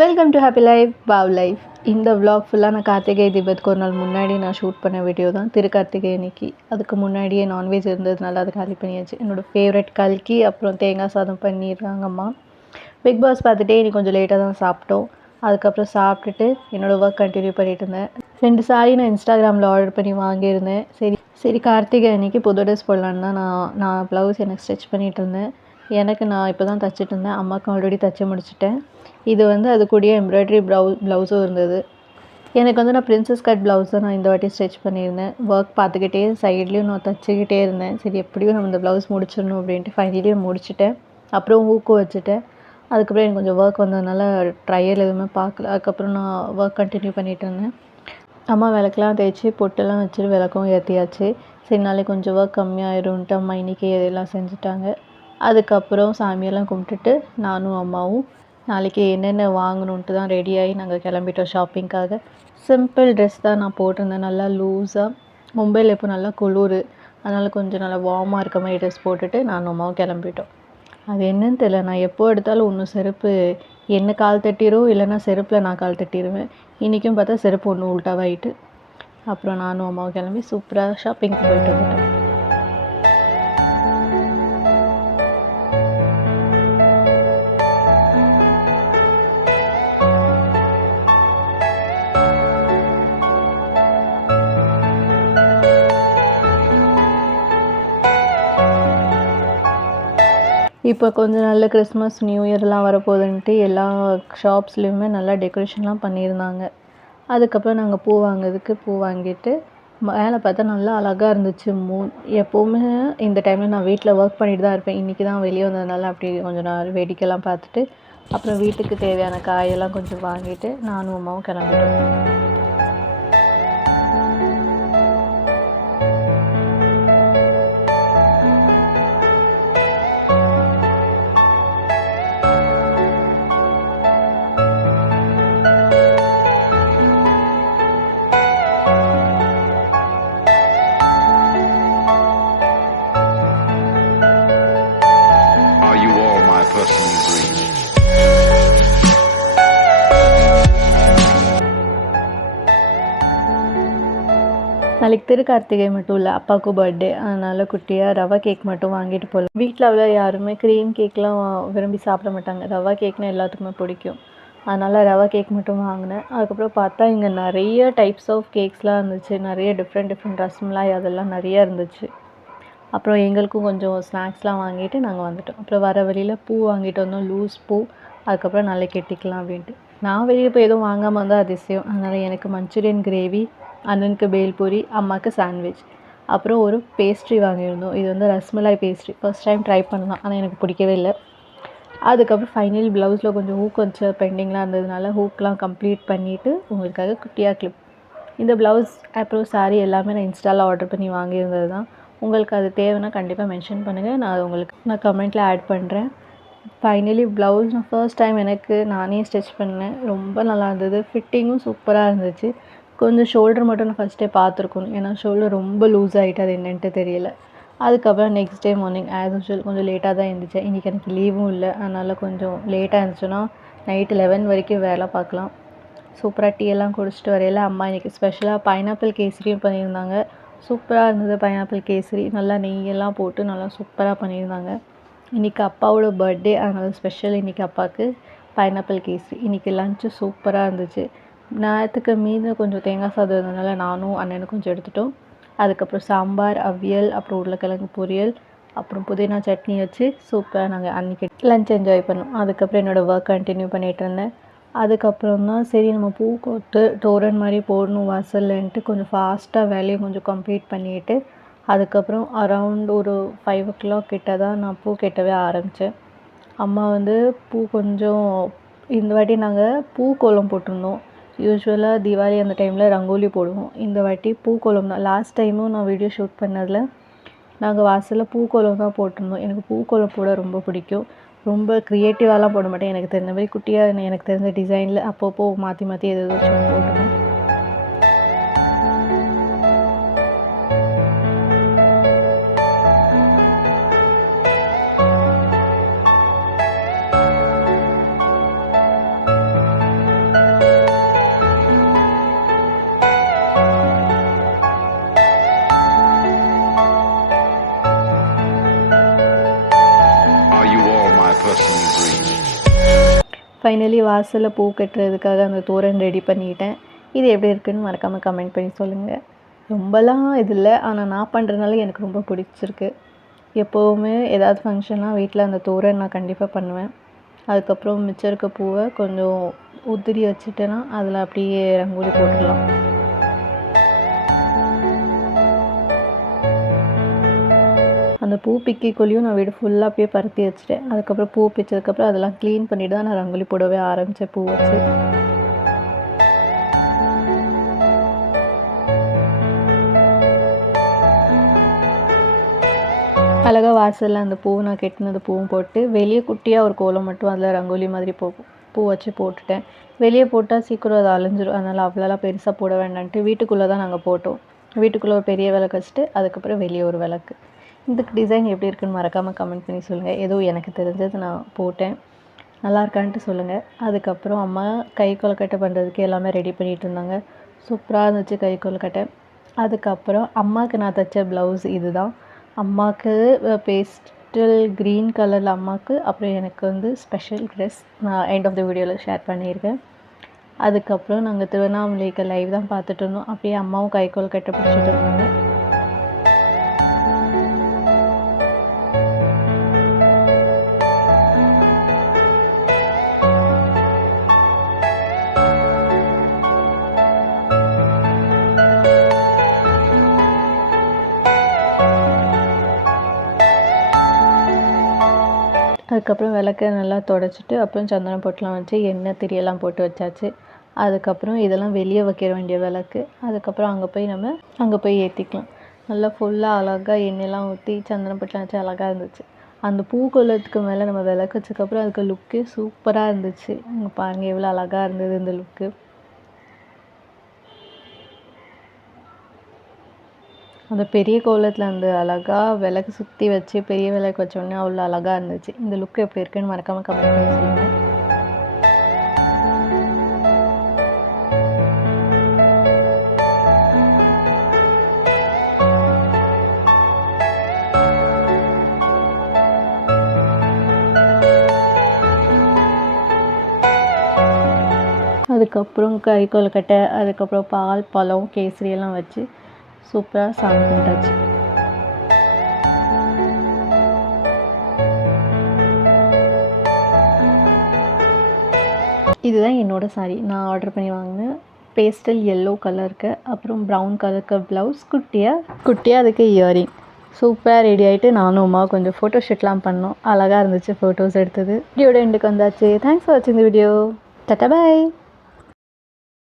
Welcome to happy life wow life. இந்த vlog ஃபுல்லாக நான் கார்த்திகை தீபத்துக்கு ஒரு நாள் முன்னாடி நான் ஷூட் பண்ண வீடியோ தான். திருக்கார்த்திகை அன்னைக்கு. அதுக்கு முன்னாடியே நான்வெஜ் இருந்ததுனால அதை காலி பண்ணியாச்சு. என்னோடய ஃபேவரட் கல்கி அப்புறம் தேங்காய் சாதம் பண்ணிடுறாங்க அம்மா. பிக் பாஸ் பார்த்துட்டே இன்னைக்கு கொஞ்சம் லேட்டாக தான் சாப்பிட்டோம். அதுக்கப்புறம் சாப்பிட்டுட்டு என்னோடய ஒர்க் கண்டினியூ பண்ணிட்டு இருந்தேன். 2 சாரி நான் இன்ஸ்டாகிராமில் ஆர்டர் பண்ணி வாங்கியிருந்தேன். சரி கார்த்திகை அன்னைக்கு புது ட்ரெஸ் போடலான்னு தான் நான் ப்ளவுஸ் எனக்கு ஸ்டிச் பண்ணிகிட்டு இருந்தேன். எனக்கு நான் இப்போ தான் தைச்சிட்டு இருந்தேன். அம்மாவுக்கு ஆல்ரெடி தைச்சி முடிச்சிட்டேன். இது அது கூடயே எம்ப்ராய்டரி ப்ளவுஸும் இருந்தது. எனக்கு நான் பிரின்சஸ் கட் ப்ளவுஸ் தான் நான் இந்த வாட்டி ஸ்டிச் பண்ணியிருந்தேன். ஒர்க் பார்த்துக்கிட்டே சைட்லேயும் நான் தைச்சிக்கிட்டே இருந்தேன். சரி எப்படியும் நம்ம இந்த ப்ளவுஸ் முடிச்சிடணும் அப்படின்ட்டு ஃபைனலி முடிச்சிட்டேன். அப்புறம் ஊக்கம் வச்சுட்டேன். அதுக்கப்புறம் எனக்கு கொஞ்சம் ஒர்க் வந்ததுனால ட்ரையல் எதுவுமே பார்க்கல. அதுக்கப்புறம் நான் ஒர்க் கண்டினியூ பண்ணிகிட்டு இருந்தேன். அம்மா விளக்கெலாம் தேய்ச்சி பொட்டெல்லாம் வச்சுட்டு விளக்கும் ஏற்றியாச்சு. சரி நாளைக்கு கொஞ்சம் ஒர்க் கம்மியாயிரும்ன்ட்டு அம்மா இன்றைக்கி இதெல்லாம் செஞ்சுட்டாங்க. அதுக்கப்புறம் சாமியெல்லாம் கும்பிட்டுட்டு நானும் அம்மாவும் நாளைக்கு என்னென்ன வாங்கணுன்ட்டு தான் ரெடியாகி நாங்கள் கிளம்பிட்டோம் ஷாப்பிங்க்காக. சிம்பிள் ட்ரெஸ் தான் நான் போட்டிருந்தேன், நல்லா லூஸாக. மும்பையில் இப்போ நல்லா குளிர், அதனால் கொஞ்சம் நல்லா வார்மாக இருக்க மாதிரி ட்ரெஸ் போட்டுட்டு நானும் அம்மாவும் கிளம்பிட்டோம். அது என்னன்னு தெரியல, நான் எப்போ எடுத்தாலும் ஒன்று செருப்பு என்ன கால் தட்டிடும், இல்லைன்னா செருப்பில் நான் கால் தட்டிடுவேன். இன்றைக்கும் பார்த்தா செருப்பு ஒன்று உள்டாவாயிட்டு. அப்புறம் நானும் அம்மாவும் கிளம்பி சூப்பராக ஷாப்பிங்க்கு போயிட்டு வந்துட்டோம். இப்போ கொஞ்ச நாளில் கிறிஸ்மஸ் நியூ இயர்லாம் வரப்போகுதுன்ட்டு எல்லா ஷாப்ஸ்லேயுமே நல்லா டெக்கரேஷன்லாம் பண்ணியிருந்தாங்க. அதுக்கப்புறம் நாங்கள் பூ வாங்கிட்டு மேலே பார்த்தா நல்லா அழகாக இருந்துச்சு. எப்போவுமே இந்த டைமில் நான் வீட்டில் ஒர்க் பண்ணிட்டு தான் இருப்பேன். இன்றைக்கி தான் வெளியே வந்ததுனால அப்படி கொஞ்சம் நாள் வேடிக்கைலாம் பார்த்துட்டு அப்புறம் வீட்டுக்கு தேவையான காயெல்லாம் கொஞ்சம் வாங்கிட்டு நானும் அம்மாவும் கிளம்பிட்டோம். நாளைக்கு திருக்கார்த்திகை மட்டும் இல்லை, அப்பாவுக்கும் பர்த்டே. அதனால் குட்டியாக ரவா கேக் மட்டும் வாங்கிட்டு போகலாம். வீட்டில் அவ்வளோ யாருமே க்ரீம் கேக்லாம் விரும்பி சாப்பிட மாட்டாங்க. ரவா கேக்னால் எல்லாத்துக்குமே பிடிக்கும். அதனால் ரவா கேக் மட்டும் வாங்கினேன். அதுக்கப்புறம் பார்த்தா இங்கே நிறைய டைப்ஸ் ஆஃப் கேக்ஸ்லாம் இருந்துச்சு. நிறைய டிஃப்ரெண்ட் ரஸ்மலாய் அதெல்லாம் நிறையா இருந்துச்சு. அப்புறம் எங்களுக்கும் கொஞ்சம் ஸ்நாக்ஸ்லாம் வாங்கிட்டு நாங்கள் வந்துட்டோம். அப்புறம் வர வழியில் பூ வாங்கிட்டு வந்தோம், லூஸ் பூ. அதுக்கப்புறம் நாளைக்கு கட்டிக்கலாம் அப்படின்ட்டு. நான் வெளியே போய் எதுவும் வாங்காமல் வந்தால் அதிசயம். அதனால் எனக்கு மஞ்சூரியன் கிரேவி, அண்ணனுக்கு பேல்பூரி, அம்மாவுக்கு சாண்ட்விச், அப்புறம் ஒரு பேஸ்ட்ரி வாங்கியிருந்தோம். இது rasmalai pastry. First time try பண்ணலாம், ஆனால் எனக்கு பிடிக்கவே இல்லை. அதுக்கப்புறம் ஃபைனல் ப்ளவுஸில் கொஞ்சம் ஹூக் வச்ச பெண்டிங்லாம் இருந்ததுனால ஹூக்லாம் கம்ப்ளீட் பண்ணிவிட்டு உங்களுக்காக குட்டியாக கிளிப். இந்த ப்ளவுஸ் அப்புறம் சாரீ எல்லாமே நான் இன்ஸ்டாவில் ஆர்டர் பண்ணி வாங்கியிருந்தது தான். உங்களுக்கு அது தேவைன்னா கண்டிப்பாக மென்ஷன் பண்ணுங்கள், நான் கமெண்ட்டில் ஆட் பண்ணுறேன். ஃபைனலி ப்ளவுஸ் நான் ஃபர்ஸ்ட் டைம் எனக்கு நானே ஸ்டிச் பண்ணேன். ரொம்ப நல்லா இருந்தது. ஃபிட்டிங்கும் சூப்பராக இருந்துச்சு. கொஞ்சம் ஷோல்டர் மட்டும் நான் ஃபஸ்ட்டே பார்த்துருக்கணும், ஏன்னா ஷோல்டர் ரொம்ப லூஸ் ஆகிட்டு அது என்னென்ட்டு தெரியல. அதுக்கப்புறம் next day morning as usual கொஞ்சம் லேட்டாக தான் இருந்துச்சு. இன்றைக்கி எனக்கு லீவும் இல்லை, அதனால் கொஞ்சம் லேட்டாக இருந்துச்சுன்னா நைட்டு 11 வரைக்கும் வேலை பார்க்கலாம். சூப்பராக டீ எல்லாம் குடிச்சிட்டு வரையில் அம்மா இன்றைக்கி ஸ்பெஷலாக பைனாப்பிள் கேசரியும் பண்ணியிருந்தாங்க. சூப்பராக இருந்தது. பைனாப்பிள் கேசரி நல்லா நெய்யெல்லாம் போட்டு நல்லா சூப்பராக பண்ணியிருந்தாங்க. இன்றைக்கி அப்பாவோட பர்த்டே, அதனால் ஸ்பெஷல் இன்றைக்கி அப்பாவுக்கு பைனாப்பிள் கேசரி. இன்றைக்கி லன்ச்சு சூப்பராக இருந்துச்சு. நேரத்துக்கு மீது கொஞ்சம் தேங்காய் சாதம் இருந்ததுனால நானும் அண்ணனும் கொஞ்சம் எடுத்துட்டோம். அதுக்கப்புறம் சாம்பார், அவியல், அப்புறம் உருளைக்கிழங்கு பொரியல், அப்புறம் புதினா சட்னி வச்சு சூப்பராக நாங்கள் அன்றைக்கி லன்ச் என்ஜாய் பண்ணோம். அதுக்கப்புறம் என்னோடய ஒர்க் கண்டினியூ பண்ணிகிட்டு இருந்தேன். அதுக்கப்புறம் தான் சரி நம்ம பூ கோத்து தோரண் மாதிரி போடணும் வாசல்லன்ட்டு கொஞ்சம் ஃபாஸ்ட்டாக வேலையை கொஞ்சம் கம்ப்ளீட் பண்ணிவிட்டு அதுக்கப்புறம் அரவுண்ட் ஒரு 5 o'clock கிட்ட தான் நான் பூ கட்டவே ஆரம்பித்தேன். அம்மா பூ கொஞ்சம் இந்த வாட்டி நாங்கள் பூக்கோலம் போட்டிருந்தோம். யூஸ்வலாக தீபாவளி அந்த டைமில் ரங்கோலி போடுவோம். இந்த வாட்டி பூக்கோலம் தான். லாஸ்ட் டைமும் நான் வீடியோ ஷூட் பண்ணதில் நாங்கள் வாசலில் பூக்கோலம் தான் போட்டிருந்தோம். எனக்கு பூக்கோலம் போட ரொம்ப பிடிக்கும். ரொம்ப க்ரியேட்டிவாலாம் போட மாட்டேன். எனக்கு தெரிஞ்ச மாதிரி குட்டியாக எனக்கு தெரிஞ்ச டிசைனில் அப்பப்போ மாற்றி ஏதோ போட்டுருவேன். ஃபைனலி வாசலில் பூ கட்டுறதுக்காக அந்த தோரண் ரெடி பண்ணிட்டேன். இது எப்படி இருக்குன்னு மறக்காமல் கமெண்ட் பண்ணி சொல்லுங்கள். ரொம்பலாம் இது இல்லை, ஆனால் நான் பண்ணுறதுனால எனக்கு ரொம்ப பிடிச்சிருக்கு. எப்போவுமே ஏதாவது ஃபங்க்ஷன்னா வீட்டில் அந்த தோரண் நான் கண்டிப்பாக பண்ணுவேன். அதுக்கப்புறம் மிச்சம் இருக்க பூவை கொஞ்சம் உதிரி வச்சுட்டேன்னா அதில் அப்படியே ரங்கோலி போட்டுடலாம். அந்த பூ பிக்கிக்குள்ளேயும் நான் வீடு ஃபுல்லாக அப்படியே பருத்தி வச்சுட்டேன். அதுக்கப்புறம் பூ பிச்சதுக்கப்புறம் அதெல்லாம் க்ளீன் பண்ணிவிட்டு தான் நான் ரங்கோலி போடவே ஆரம்பித்தேன் பூ வச்சு. அழகாக வாசலில் அந்த பூ நான் கெட்டினது பூவும் போட்டு வெளியே குட்டியாக ஒரு கோலம் மட்டும் அதில் ரங்கோலி மாதிரி பூ வச்சு போட்டுட்டேன். வெளியே போட்டால் சீக்கிரம் அது அழிஞ்சிரும், அதனால் அவ்வளோலாம் பெருசாக போட வேண்டான்ட்டு வீட்டுக்குள்ளே தான் நாங்கள் போட்டோம். வீட்டுக்குள்ளே ஒரு பெரிய விளக்கு வச்சுட்டு அதுக்கப்புறம் வெளியே ஒரு விளக்கு. இதுக்கு டிசைன் எப்படி இருக்குன்னு மறக்காமல் கமெண்ட் பண்ணி சொல்லுங்கள். ஏதோ எனக்கு தெரிஞ்சது நான் போட்டேன், நல்லா இருக்கான்ட்டு சொல்லுங்கள். அதுக்கப்புறம் அம்மா கை கொழுக்கட்டை பண்ணுறதுக்கு எல்லாமே ரெடி பண்ணிகிட்டு இருந்தாங்க. சூப்பராக இருந்துச்சு கை கொழுக்கட்டை. அதுக்கப்புறம் அம்மாவுக்கு நான் தைச்ச ப்ளவுஸ் இது தான். அம்மாவுக்கு பேஸ்டல் க்ரீன் கலரில் அம்மாவுக்கு, அப்புறம் எனக்கு வந்து ஸ்பெஷல் ட்ரெஸ் நான் எண்ட் ஆஃப் த வீடியோவில் ஷேர் பண்ணியிருக்கேன். அதுக்கப்புறம் நாங்கள் திருவண்ணாமலைக்கு லைவ் தான் பார்த்துட்டு இருந்தோம். அப்படியே அம்மாவும் கை கொழுக்கட்டை பிடிச்சிட்டு இருந்தாங்க. அதுக்கப்புறம் விளக்க நல்லா தொடச்சிட்டு அப்புறம் சந்தனம் பொட்டெலாம் வச்சு எண்ணெய் திரியெல்லாம் போட்டு வச்சாச்சு. அதுக்கப்புறம் இதெல்லாம் வெளியே வைக்க வேண்டிய விளக்கு. அதுக்கப்புறம் அங்கே போய் ஏற்றிக்கலாம். நல்லா ஃபுல்லாக அழகாக எண்ணெயெல்லாம் ஊற்றி சந்தனம் பொட்டெலாம் வச்சு அழகாக இருந்துச்சு. அந்த பூக்கோலத்துக்கு மேலே நம்ம விளக்கு வச்சதுக்கப்புறம் அதுக்கு லுக்கே சூப்பராக இருந்துச்சு. இங்கே பாருங்கள் எவ்வளோ அழகாக இருந்தது இந்த லுக்கு. அந்த பெரிய கோலத்தில் அந்த அழகாக விளக்கு சுற்றி வச்சு பெரிய விளக்கு வச்சோடனே அவ்வளோ அழகாக இருந்துச்சு. இந்த லுக் எப்படி இருக்குன்னு மறக்காமல் கமெண்ட் பண்ணி சொல்லுங்கள். அதுக்கப்புறம் கை கொழுக்கட்டை, அதுக்கப்புறம் பால், பழம், கேசரி எல்லாம் வச்சு சூப்பராக சாமி கும்பிட்டாச்சு. இதுதான் என்னோடய சாரீ. நான் ஆர்டர் பண்ணி வாங்கினேன். பேஸ்டல் எல்லோ கலருக்கு, அப்புறம் ப்ரௌன் கலருக்கு ப்ளவுஸ், குட்டியாக அதுக்கு இயரிங். சூப்பராக ரெடி ஆகிட்டு நானும் அம்மா கொஞ்சம் ஃபோட்டோ ஷூட்லாம் பண்ணோம். அழகாக இருந்துச்சு ஃபோட்டோஸ் எடுத்தது. வீடியோட எண்டுக்கு வந்தாச்சு. தேங்க்ஸ் ஃபார் வாட்சிங் தி வீடியோ. Tata bye.